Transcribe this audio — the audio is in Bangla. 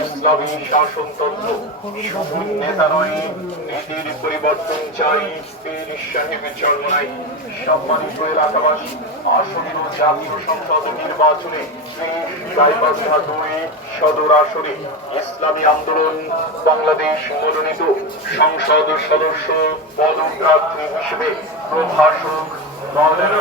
ইসলামী শাসনতন্ত্র শুধু নেতা নয় পরিবর্তন চাই পীর সাহেব চরমাই সম্মানিত এলাকাবাসী আসন্ন জাতীয় সংসদ নির্বাচনে সদর আসরে ইসলামী আন্দোলন বাংলাদেশ মনোনীত সংসদ সদস্য পদপ্রার্থী হিসেবে প্রভাষক মৌলানা